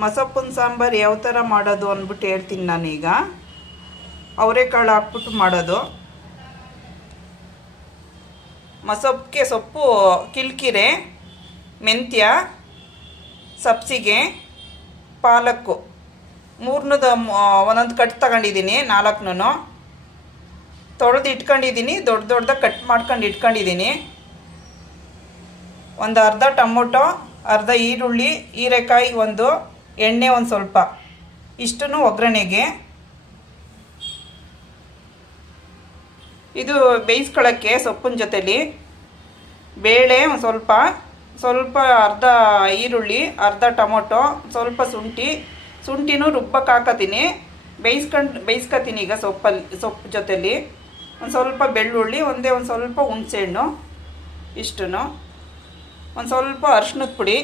ಮಸೊಪ್ಪಿನ ಸಾಂಬಾರು ಯಾವ ಥರ ಮಾಡೋದು ಅಂದ್ಬಿಟ್ಟು ಹೇಳ್ತೀನಿ ನಾನೀಗ. ಅವರೆಕಾಳು ಹಾಕ್ಬಿಟ್ಟು ಮಾಡೋದು. ಮಸೊಪ್ಪಿಗೆ ಸೊಪ್ಪು ಕಿಲ್ಕಿರೆ, ಮೆಂತ್ಯ, ಸಬ್ಸಿಗೆ, ಪಾಲಕ್ಕು. ಮೂರನದ ಒಂದೊಂದು ಕಟ್ ತಗೊಂಡಿದ್ದೀನಿ ನಾಲ್ಕನೂ ತೊಳೆದು ಇಟ್ಕೊಂಡಿದ್ದೀನಿ, ದೊಡ್ಡ ದೊಡ್ಡದಾಗಿ ಕಟ್ ಮಾಡ್ಕೊಂಡು ಇಟ್ಕೊಂಡಿದ್ದೀನಿ. ಒಂದು ಅರ್ಧ ಟೊಮೊಟೊ, ಅರ್ಧ ಈರುಳ್ಳಿ, ಹೀರೆಕಾಯಿ ಒಂದು. ಎಣ್ಣೆ ಒಂದು ಸ್ವಲ್ಪ. ಇಷ್ಟನ್ನು ಒಗ್ಗರಣೆಗೆ. ಇದು ಬೇಯಿಸ್ಕೊಳ್ಳೋಕ್ಕೆ ಸೊಪ್ಪಿನ ಜೊತೆಲಿ ಬೇಳೆ ಒಂದು ಸ್ವಲ್ಪ ಸ್ವಲ್ಪ ಅರ್ಧ ಈರುಳ್ಳಿ, ಅರ್ಧ ಟೊಮೊಟೊ, ಸ್ವಲ್ಪ ಶುಂಠಿ. ಶುಂಠಿನೂ ರುಬ್ಬಕ್ಕೆ ಹಾಕತೀನಿ. ಬೇಯಿಸ್ಕೊಂಡು, ಬೇಯಿಸ್ಕೊತೀನಿ ಈಗ ಸೊಪ್ಪಲ್ಲಿ, ಸೊಪ್ಪು ಜೊತೆಲಿ. ಒಂದು ಸ್ವಲ್ಪ ಬೆಳ್ಳುಳ್ಳಿ, ಒಂದೇ ಒಂದು ಸ್ವಲ್ಪ ಹುಣಸೆಹಣ್ಣು ಇಷ್ಟು ಒಂದು ಸ್ವಲ್ಪ ಅರ್ಶಿನದ ಪುಡಿ.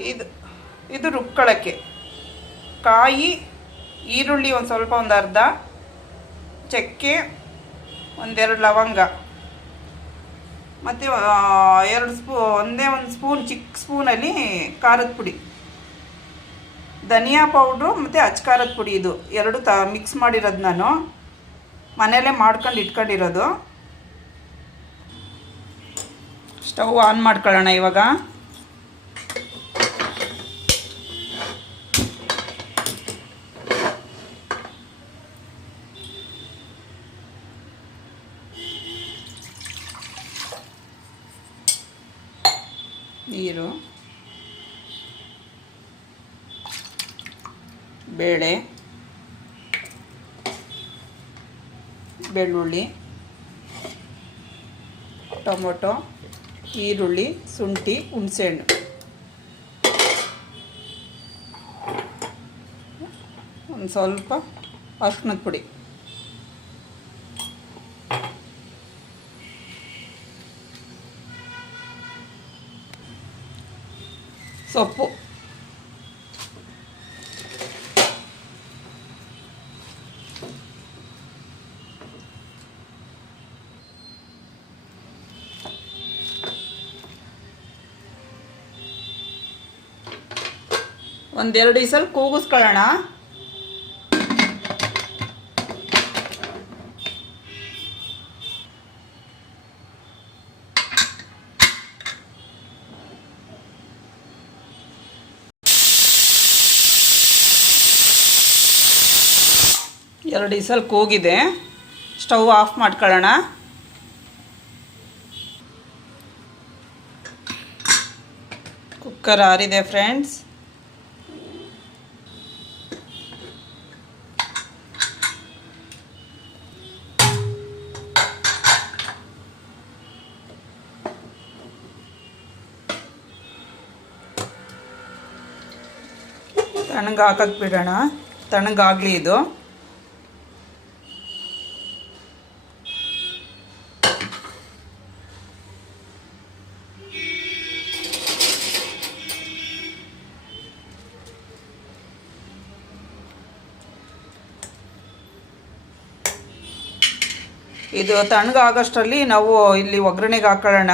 ಇದು ಇದು ರುಬ್ಕೊಳ್ಳೋಕ್ಕೆ ಕಾಯಿ, ಈರುಳ್ಳಿ ಒಂದು ಸ್ವಲ್ಪ ಒಂದು ಅರ್ಧ, ಚಕ್ಕೆ ಒಂದೆರಡು ಲವಂಗ. ಮತ್ತು ಎರಡು ಸ್ಪೂ, ಒಂದೇ ಒಂದು ಸ್ಪೂನ್ ಚಿಕ್ಕ ಸ್ಪೂನಲ್ಲಿ ಖಾರದ ಪುಡಿ. ಧನಿಯಾ ಪೌಡ್ರು ಮತ್ತು ಅಚ್ಕಾರದ ಪುಡಿ ಇದು. ಎರಡು ತ, ಮಿಕ್ಸ್ ಮಾಡಿರೋದು ನಾನು. ಮನೆಯಲ್ಲೇ ಮಾಡ್ಕೊಂಡು ಇಟ್ಕೊಂಡಿರೋದು. ಸ್ಟವ್ ಆನ್ ಮಾಡ್ಕೊಳ್ಳೋಣ ಇವಾಗ. ನೀರು ಬೇಳೆ ಬೆಳ್ಳುಳ್ಳಿ ಟೊಮೊಟೊ ಈರುಳ್ಳಿ ಶುಂಠಿ ಹುಣಸೆಹಣ್ಣು. ಒಂದು ಸ್ವಲ್ಪ ಅರ್ಶಿನದ ಪುಡಿ. ಸೊಪ್ಪು ಒಂದೆರಡು ಇಸಲ್ ಕೂಗಿಸ್ಕೊಳ್ಳೋಣ ಎರಡು ಇಸಲ್ ಕೂಗಿದೆ ಸ್ಟವ್ ಆಫ್ ಮಾಡ್ಕೊಳ್ಳೋಣ. ಕುಕ್ಕರ್ ಆರಿದೆ ಫ್ರೆಂಡ್ಸ್. ತಣ್ಣಗೆ ಹಾಕಕ್ಕೆ ಬಿಡೋಣ. ತಣ್ಣಗಾಗಲಿ ಇದು. ಇದು ತಣ್ಣಗಾಗೋಷ್ಟರಲ್ಲಿ ನಾವು ಇಲ್ಲಿ ಒಗ್ಗರಣೆಗೆ ಹಾಕೊಳ್ಳೋಣ.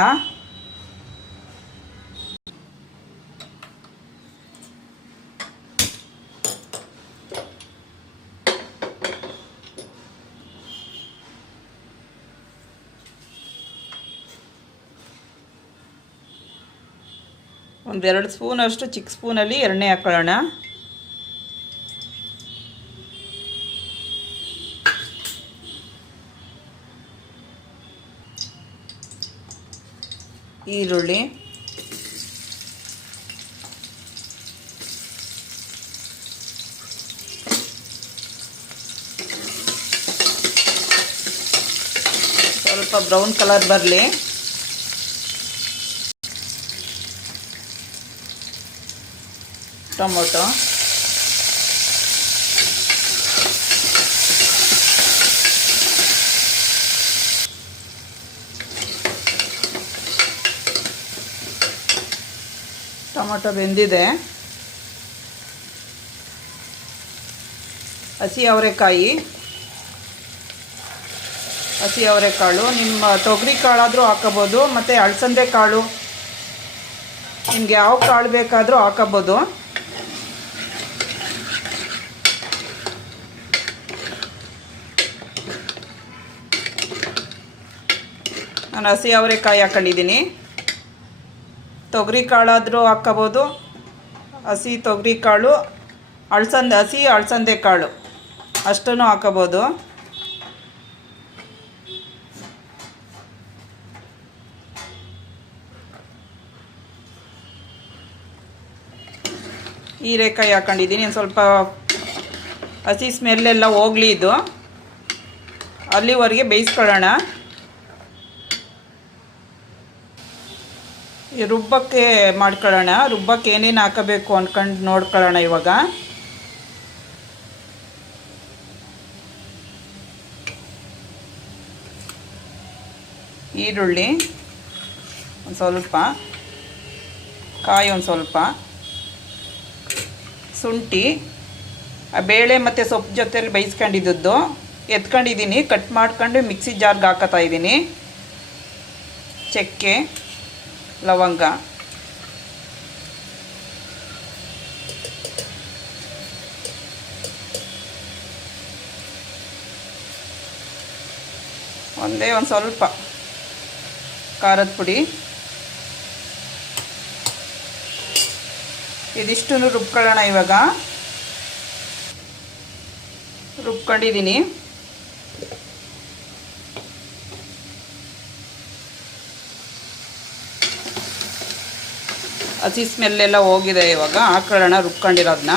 ಒಂದೆರಡು ಸ್ಪೂನಷ್ಟು ಚಿಕ್ಕ ಸ್ಪೂನಲ್ಲಿ ಎರಡನೇ ಹಾಕೊಳ್ಳೋಣ. ಈರುಳ್ಳಿ ಸ್ವಲ್ಪ ಬ್ರೌನ್ ಕಲರ್ ಬರಲಿ. ಟೊಮೊಟೊ. ಟೊಮೊಟೊ ಬೆಂದಿದೆ. ಹಸಿ ಅವರೆಕಾಯಿ. ಹಸಿ ಅವರೆಕಾಳು. ನಿಮ್ಮ ತೊಗರಿ ಕಾಳಾದರೂ ಹಾಕೋಬೋದು, ಮತ್ತು ಅಳಸಂದೆ ಕಾಳು. ನಿಮ್ಗೆ ಯಾವ ಕಾಳು ಬೇಕಾದರೂ ಹಾಕೋಬೋದು. ನಾನು ಹಸಿ ಅವರೆಕಾಯಿ ಹಾಕೊಂಡಿದ್ದೀನಿ. ತೊಗರಿ ಕಾಳಾದರೂ ಹಾಕ್ಕೋಬೋದು ಹಸಿ ತೊಗರಿ ಕಾಳು, ಅಳ್ಸಂದೆ, ಹಸಿ ಅಳಸಂದೆ ಕಾಳು ಅಷ್ಟನ್ನು ಹಾಕೋಬೋದು. ಹೀರೆಕಾಯಿ ಹಾಕೊಂಡಿದ್ದೀನಿ. ಒಂದು ಸ್ವಲ್ಪ ಹಸಿ ಸ್ಮೆಲ್ಲೆಲ್ಲ ಹೋಗ್ಲಿ ಇದು. ಅಲ್ಲಿವರೆಗೆ ಬೇಯಿಸ್ಕೊಳ್ಳೋಣ. ರುಬ್ಬಕ್ಕೆ ಮಾಡ್ಕೊಳ್ಳೋಣ. ರುಬ್ಬಕ್ಕೆ ಏನೇನು ಹಾಕಬೇಕು ಅಂದ್ಕೊಂಡು ನೋಡ್ಕೊಳ್ಳೋಣ ಇವಾಗ. ಈರುಳ್ಳಿ ಒಂದು ಸ್ವಲ್ಪ, ಕಾಯಿ ಒಂದು ಸ್ವಲ್ಪ, ಶುಂಠಿ ಬೇಳೆ ಮತ್ತು ಸೊಪ್ಪು ಜೊತೆಲಿ ಬೇಯಿಸ್ಕೊಂಡಿದ್ದದ್ದು. ಎತ್ಕೊಂಡಿದ್ದೀನಿ, ಕಟ್ ಮಾಡ್ಕೊಂಡು ಮಿಕ್ಸಿ ಜಾರ್ಗೆ ಹಾಕತ್ತಾ ಇದ್ದೀನಿ. ಚಕ್ಕೆ. ಲವಂಗ ಒಂದೇ ಒಂದು ಸ್ವಲ್ಪ ಖಾರದ ಪುಡಿ ಇದಿಷ್ಟು ರುಬ್ಕೊಳ್ಳೋಣ ಇವಾಗ ರುಬ್ಕೊಂಡಿದ್ದೀನಿ ಹಸಿ ಸ್ಮೆಲ್ಲೆಲ್ಲ ಹೋಗಿದೆ ಇವಾಗ. ಹಾಕೊಳ್ಳೋಣ ರುಬ್ಕೊಂಡಿರೋದನ್ನ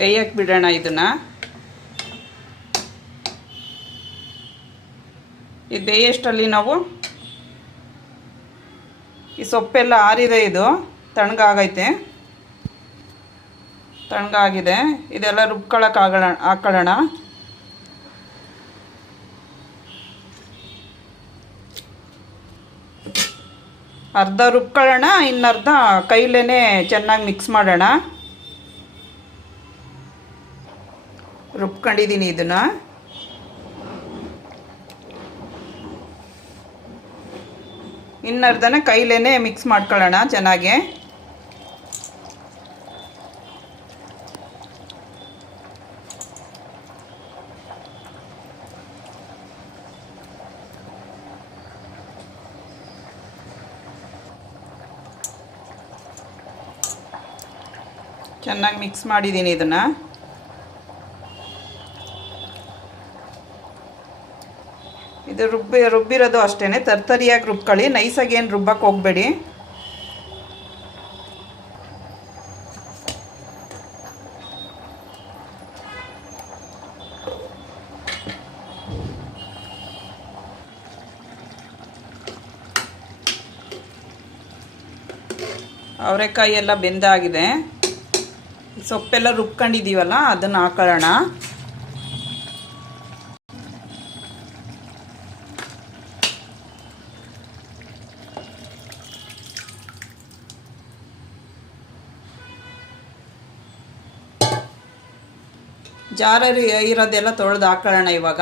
ಬೇಯಕ್ಕೆ ಬಿಡೋಣ ಇದನ್ನ. ಇದು ಬೇಯಷ್ಟಲ್ಲಿ ನಾವು ಈ ಸೊಪ್ಪೆಲ್ಲ ಆರಿದೆ ಇದು, ತಣ್ಣಗಾಗೈತೆ. ತಣ್ಣಗಾಗಿದೆ. ಇದೆಲ್ಲ ರುಬ್ಕೊಳಕ್ಕೆ ಆಗೋಣ, ಹಾಕೊಳ್ಳೋಣ. ಅರ್ಧ ರುಬ್ಕೊಳ್ಳೋಣ, ಇನ್ನರ್ಧ ಕೈಲೇ ಚೆನ್ನಾಗಿ ಮಿಕ್ಸ್ ಮಾಡೋಣ. ರುಬ್ಕೊಂಡಿದ್ದೀನಿ ಇದನ್ನು. ಇನ್ನರ್ಧನ ಕೈಲೇ ಮಿಕ್ಸ್ ಮಾಡ್ಕೊಳ್ಳೋಣ ಚೆನ್ನಾಗಿ. ಚೆನ್ನಾಗಿ ಮಿಕ್ಸ್ ಮಾಡಿದ್ದೀನಿ ಇದನ್ನು. ಇದು ರುಬ್ಬಿ, ರುಬ್ಬಿರೋದು ಅಷ್ಟೇ ತರ್ತರಿಯಾಗಿ ರುಬ್ಕೊಳ್ಳಿ. ನೈಸಾಗಿ ಏನು ರುಬ್ಬಕ್ಕೆ ಹೋಗಬೇಡಿ. ಅವರೆಕಾಯಿ ಎಲ್ಲ ಬೆಂದಾಗಿದೆ. ಸೊಪ್ಪೆಲ್ಲ ರುಬ್ಕೊಂಡಿದ್ದೀವಲ್ಲ, ಅದನ್ನು ಹಾಕೊಳ್ಳೋಣ. ಜಾರಲ್ಲಿ ಇರೋದೆಲ್ಲ ತೊಳೆದು ಹಾಕೊಳ್ಳೋಣ ಇವಾಗ.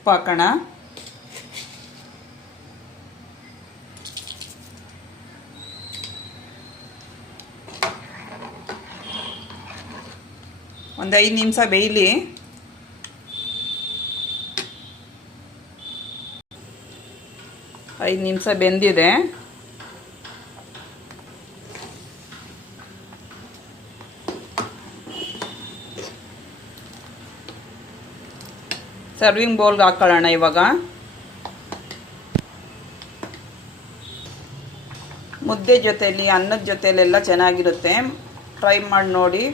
ಉಪ್ಪು ಹಾಕೋಣ ಒಂದು ಐದು ನಿಮಿಷ ಬೇಯಲಿ. ಐದು ನಿಮಿಷ ಬೆಂದಿದೆ. ಸರ್ವಿಂಗ್ ಬೌಲ್ಗೆ ಹಾಕೊಳ್ಳೋಣ ಇವಾಗ. ಮುದ್ದೆ ಜೊತೆಯಲ್ಲಿ, ಅನ್ನದ ಜೊತೆಯಲ್ಲೆಲ್ಲ ಚೆನ್ನಾಗಿರುತ್ತೆ. ಟ್ರೈ ಮಾಡಿ ನೋಡಿ.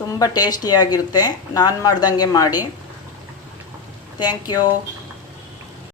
ತುಂಬ ಟೇಸ್ಟಿಯಾಗಿರುತ್ತೆ ನಾನು ಮಾಡ್ದಂಗೆ ಮಾಡಿ. Thank you